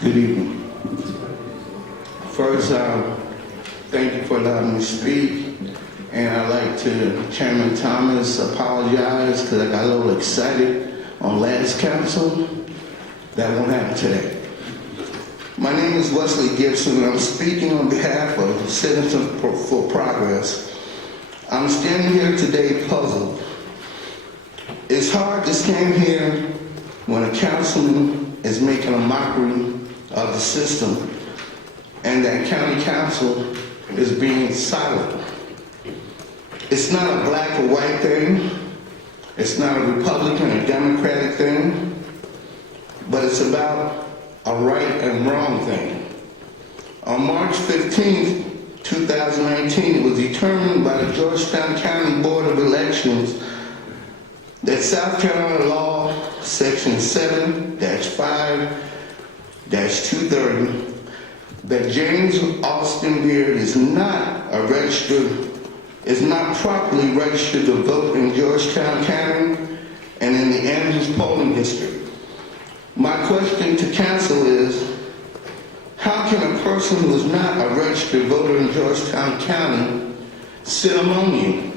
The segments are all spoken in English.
Good evening. First, thank you for allowing me to speak. And I'd like to, Chairman Thomas, apologize because I got a little excited on last council. That won't happen today. My name is Wesley Gibson, and I'm speaking on behalf of Citizens for Progress. I'm standing here today puzzled. It's hard to stand here when a councilman is making a mockery of the system and that county council is being silent. It's not a black or white thing. It's not a Republican or Democratic thing, but it's about a right and wrong thing. On March 15th, 2019, it was determined by the Georgetown County Board of Elections that South Carolina law, section 7-5-230, that James Austin Beard is not properly registered to vote in Georgetown County and in the Andrews polling district. My question to council is, how can a person who is not a registered voter in Georgetown County sit among you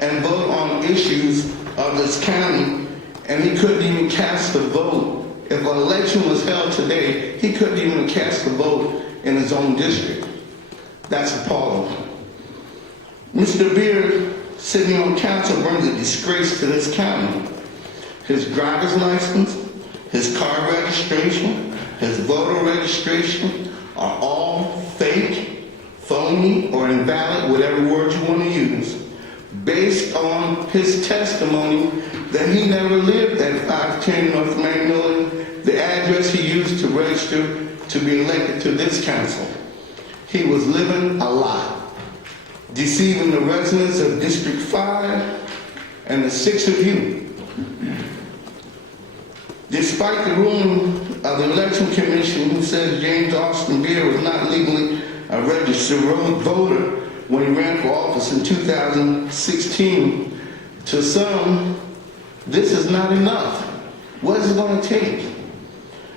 and vote on issues of this county, and he couldn't even cast a vote? If an election was held today, he couldn't even cast a vote in his own district. That's appalling. Mr. Beard, sitting on council, brings a disgrace to this county. His driver's license, his car registration, his voter registration are all fake, phony, or invalid, whatever word you want to use, based on his testimony that he never lived at 510 North Magnolia, the address he used to register to be elected to this council. He was living a lie, deceiving the residents of District 5 and the 6 of you. Despite the ruling of the Election Commission, who says James Austin Beard was not legally a registered voter when he ran for office in 2016, to some, this is not enough. What is it going to take?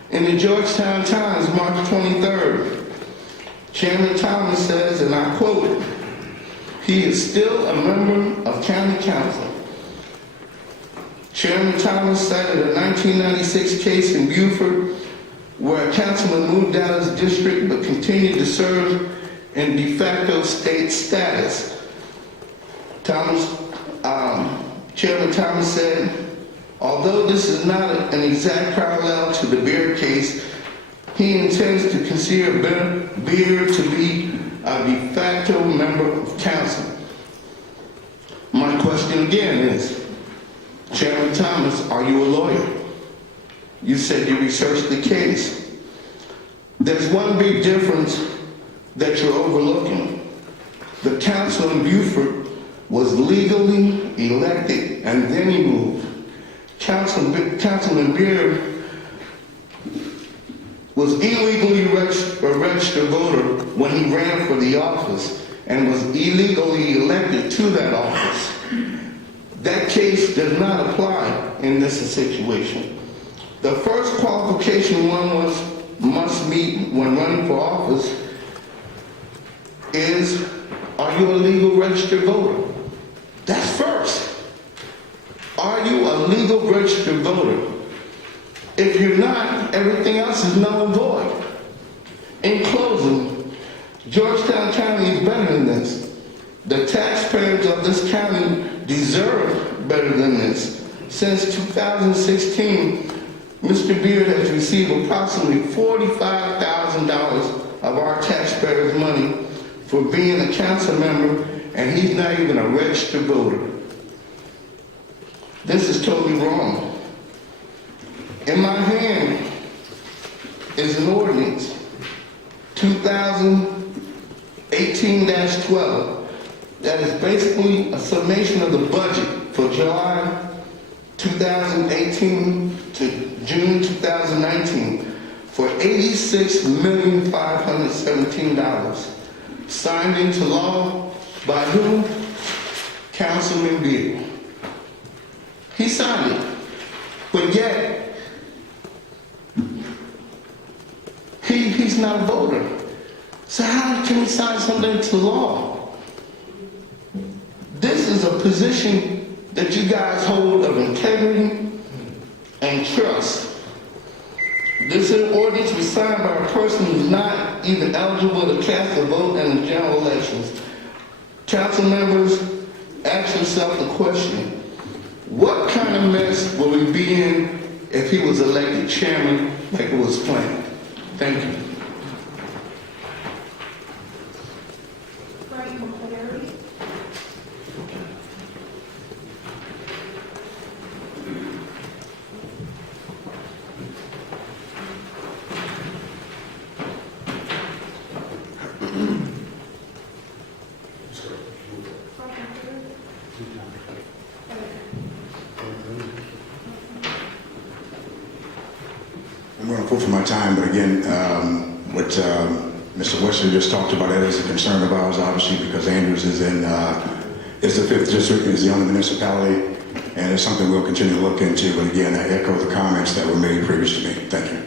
In the Georgetown Times, March 23rd, Chairman Thomas says, and I quote, "He is still a member of county council." Chairman Thomas cited a 1996 case in Beaufort where a councilman moved out of his district but continued to serve in de facto state status. Chairman Thomas said, although this is not an exact parallel to the Beard case, he intends to consider Beard to be a de facto member of council. My question again is, Chairman Thomas, are you a lawyer? You said you researched the case. There's one big difference that you're overlooking. The council in Beaufort was legally elected and then he moved. Councilman Beard was illegally a registered voter when he ran for the office and was illegally elected to that office. That case does not apply in this situation. The first qualification one must meet when running for office is, are you a legal registered voter? That's first. Are you a legal registered voter? If you're not, everything else is null and void. In closing, Georgetown County is better than this. The taxpayers of this county deserve better than this. Since 2016, Mr. Beard has received approximately $45,000 of our taxpayers' money for being a council member, and he's not even a registered voter. This is totally wrong. In my hand is an ordinance, 2018-12, that is basically a summation of the budget for July 2018 to June 2019 for $86,517, signed into law by who? Councilman Beard. He signed it, but yet he sign something into law. This is a position that you guys hold of integrity and trust. This ordinance was signed by a person who's not even eligible to cast a vote in the general elections. Council members, ask yourself the question, what kind of mess will we be in if he was elected chairman like it was planned? Thank you. I'm going to quote for my time, but again, what Mr. Wesley just talked about, that is a concern of ours, obviously, because Andrews is in is the 5th district, is the only municipality, and it's something we'll continue to look into. But again, I echo the comments that were made previously to me. Thank you.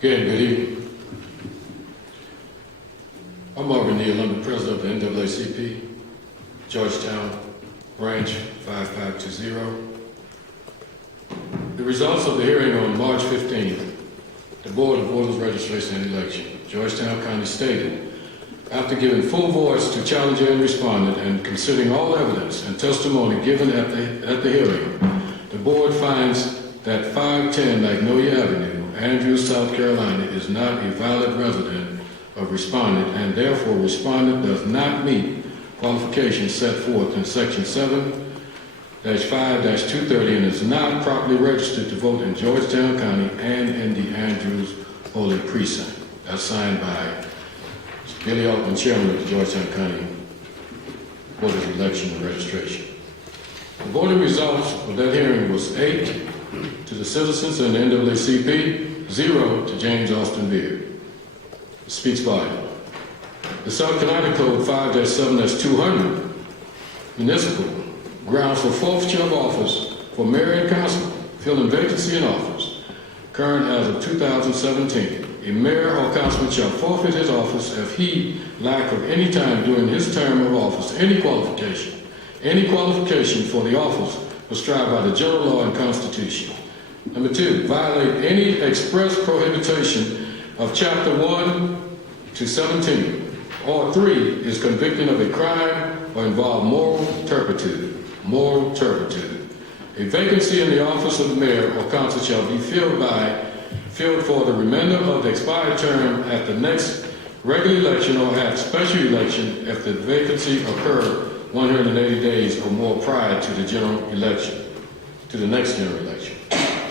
Good evening. I'm Marvin Neal. I'm the president of the NAACP, Georgetown, branch 5520. The results of the hearing on March 15th, the Board of Voters Registration and Election, Georgetown County stated, after giving full voice to challenger and respondent and considering all evidence and testimony given at the hearing, the board finds that 510 Magnolia Avenue, Andrews, South Carolina, is not a valid resident of respondent, and therefore respondent does not meet qualifications set forth in section 7-5-230 and is not properly registered to vote in Georgetown County and in the Andrews polling precinct. That's signed by Billy Altman, chairman of the Georgetown County Voters Election and Registration. The voting results of that hearing was 8 to the citizens and the NAACP, 0 to James Austin Beard. It speaks volume. The South Carolina Code 5-7-200, municipal, grounds for forfeiture of office for mayor and council filling vacancy in office, current as of 2017. A mayor or councilman shall forfeit his office if he lack of any time during his term of office any qualification for the office prescribed by the general law and constitution. Number 2, violate any express prohibition of chapter 1 to 17, or 3, is convicted of a crime or involve moral turpitude. A vacancy in the office of the mayor or council shall be filled for the remainder of the expired term at the next regular election or at special election if the vacancy occurred 180 days or more prior to the next general election.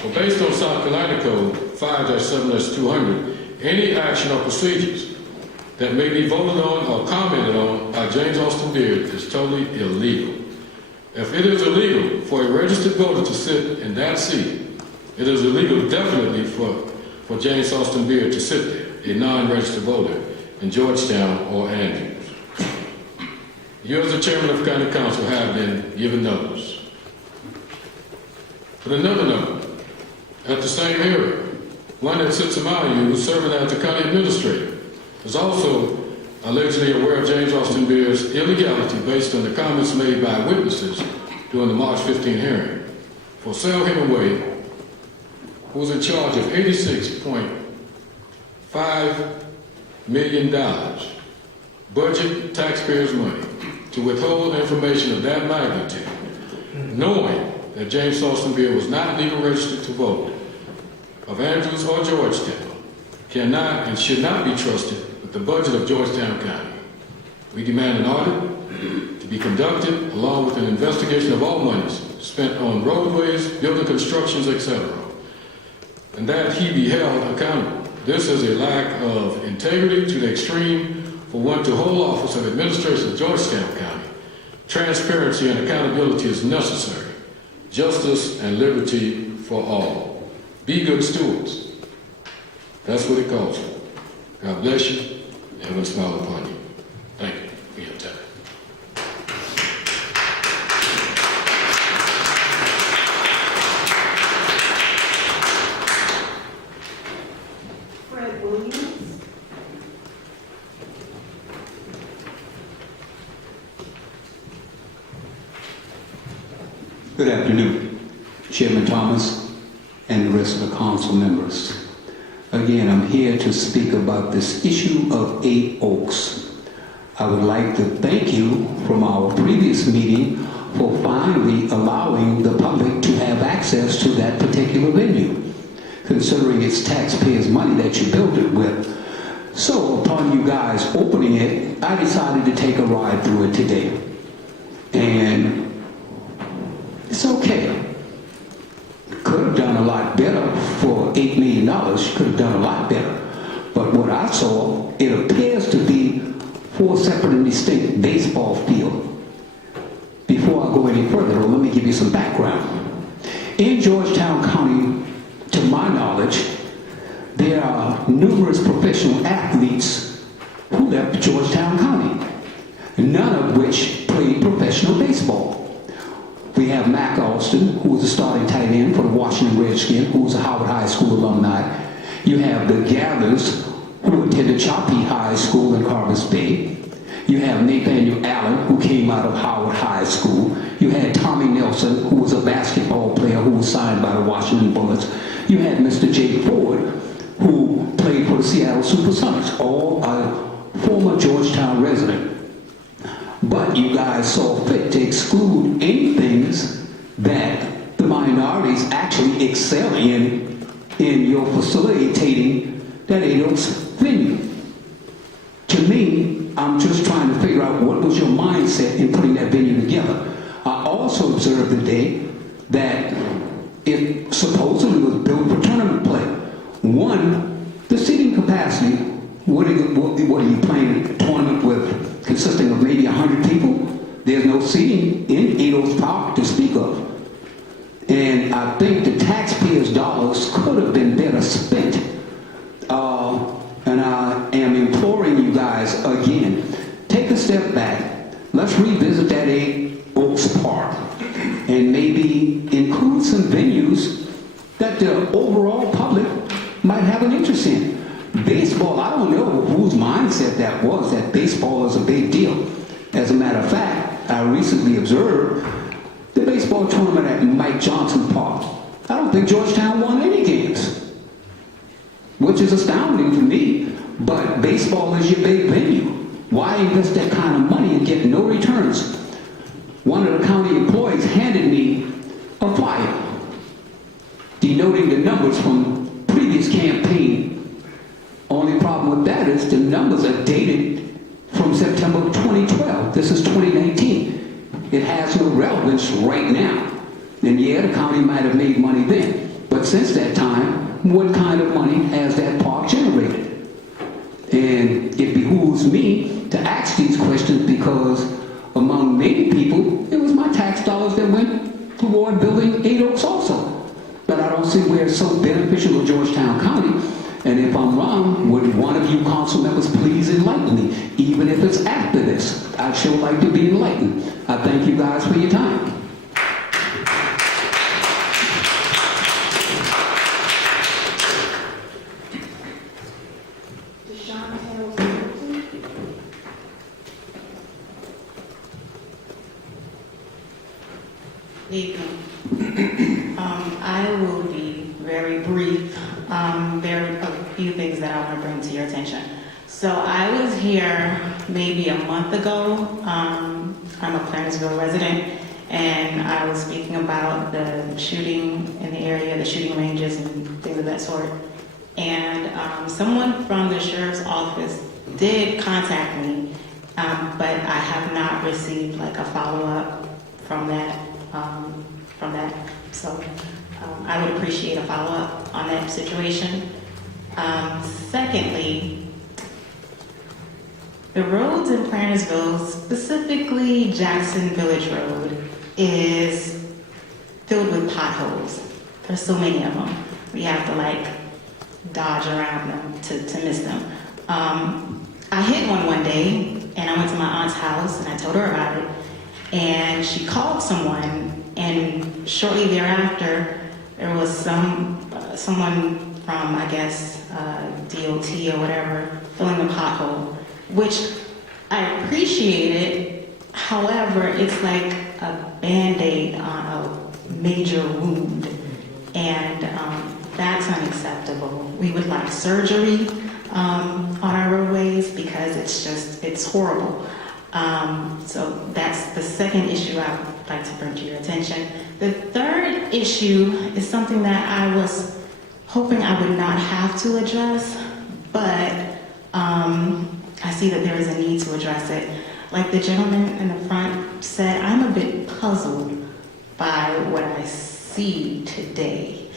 So based on South Carolina Code 5-7-200, any action or procedures that may be voted on or commented on by James Austin Beard is totally illegal. If it is illegal for a registered voter to sit in that seat, it is illegal definitely for James Austin Beard to sit there, a non-registered voter in Georgetown or Andrews. You as the chairman of the county council have been given notice. But another note, at the same hearing, one that sits among you who's serving as the county administrator is also allegedly aware of James Austin Beard's illegality based on the comments made by witnesses during the March 15 hearing. For sale him away, who was in charge of $86.5 million budget taxpayers' money to withhold information of that magnitude, knowing that James Austin Beard was not legally registered to vote, of Andrews or Georgetown, cannot and should not be trusted with the budget of Georgetown County. We demand an audit to be conducted along with an investigation of all monies spent on roadways, building constructions, etc., and that he be held accountable. This is a lack of integrity to the extreme for one to hold office of administration of Georgetown County. Transparency and accountability is necessary. Justice and liberty for all. Be good stewards. That's what it calls for. God bless you. Heaven smile upon you. Thank you for your time. Good afternoon, Chairman Thomas and the rest of the council members. Again, I'm here to speak about this issue of 8 Oaks. I would like to thank you from our previous meeting for finally allowing the public to have access to that particular venue, considering it's taxpayers' money that you built it with. So upon you guys opening it, I decided to take a ride through it today. And it's okay. Could have done a lot better for $8 million. Could have done a lot better. But what I saw, it appears to be 4 separate and distinct baseball fields. Before I go any further, let me give you some background. In Georgetown County, to my knowledge, there are numerous professional athletes who left Georgetown County, none of which played professional baseball. We have Mac Alston, who was a starting tight end for the Washington Redskins, who was a Howard High School alumni. You have the Gathers, who attended Chapee High School in Carver's Bay. You have Nathaniel Allen, who came out of Howard High School. You had Tommy Nelson, who was a basketball player who was signed by the Washington Bullets. You had Mr. Jay Ford, who played for the Seattle Supersonics, all a former Georgetown resident. But you guys saw fit to exclude any things that the minorities actually excel in your facilitating that 8 Oaks venue. To me, I'm just trying to figure out what was your mindset in putting that venue together. I also observed today that it supposedly was built for tournament play. One, the seating capacity, what are you playing a tournament with, consisting of maybe 100 people? There's no seating in 8 Oaks Park to speak of. And I think the taxpayers' dollars could have been better spent. And I am imploring you guys again, take a step back. Let's revisit that 8 Oaks Park and maybe include some venues that the overall public might have an interest in. Baseball, I don't know whose mindset that was, that baseball is a big deal. As a matter of fact, I recently observed the baseball tournament at Mike Johnson Park. I don't think Georgetown won any games, which is astounding to me. But baseball is your big venue. Why invest that kind of money and get no returns? One of the county employees handed me a flyer denoting the numbers from previous campaign. Only problem with that is the numbers are dated from September 2012. This is 2019. It has no relevance right now. And yeah, the county might have made money then. But since that time, what kind of money has that park generated? And it behooves me to ask these questions because among many people, it was my tax dollars that went toward building 8 Oaks also. But I don't see where it's so beneficial to Georgetown County. And if I'm wrong, would one of you council members please enlighten me, even if it's after this? I'd sure like to be enlightened. I thank you guys for your time. I will be very brief. There are a few things that I want to bring to your attention. So I was here maybe a month ago. I'm a Clarenceville resident, and I was speaking about the shooting in the area, the shooting ranges and things of that sort. And someone from the sheriff's office did contact me, but I have not received like a follow-up from that. So I would appreciate a follow-up on that situation. Secondly, the roads in Clarenceville, specifically Jackson Village Road, is filled with potholes. There's so many of them. We have to like dodge around them to miss them. I hit one day, and I went to my aunt's house, and I told her about it, and she called someone, and shortly thereafter, there was someone from, I guess, DOT or whatever, filling the pothole, which I appreciated. However, it's like a Band-Aid on major wound, and that's unacceptable. We would like surgery on our roadways because it's horrible. So that's the second issue I would like to bring to your attention. The third issue is something that I was hoping I would not have to address, but I see that there is a need to address it. Like the gentleman in the front said, I'm a bit puzzled by what I see today.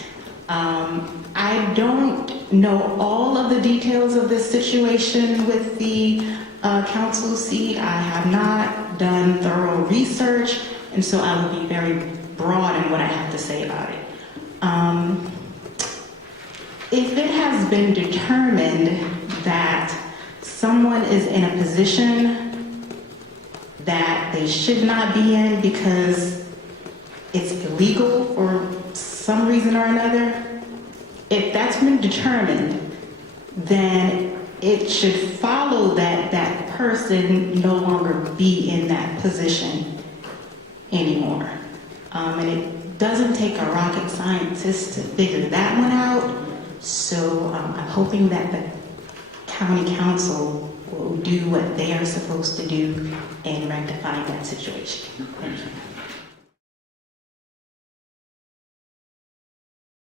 I don't know all of the details of this situation with the council seat. I have not done thorough research, and so I will be very broad in what I have to say about it. If it has been determined that someone is in a position that they should not be in because it's illegal for some reason or another, if that's been determined, then it should follow that that person no longer be in that position anymore. And it doesn't take a rocket scientist to figure that one out. So I'm hoping that the county council will do what they are supposed to do in rectifying that situation. Thank you.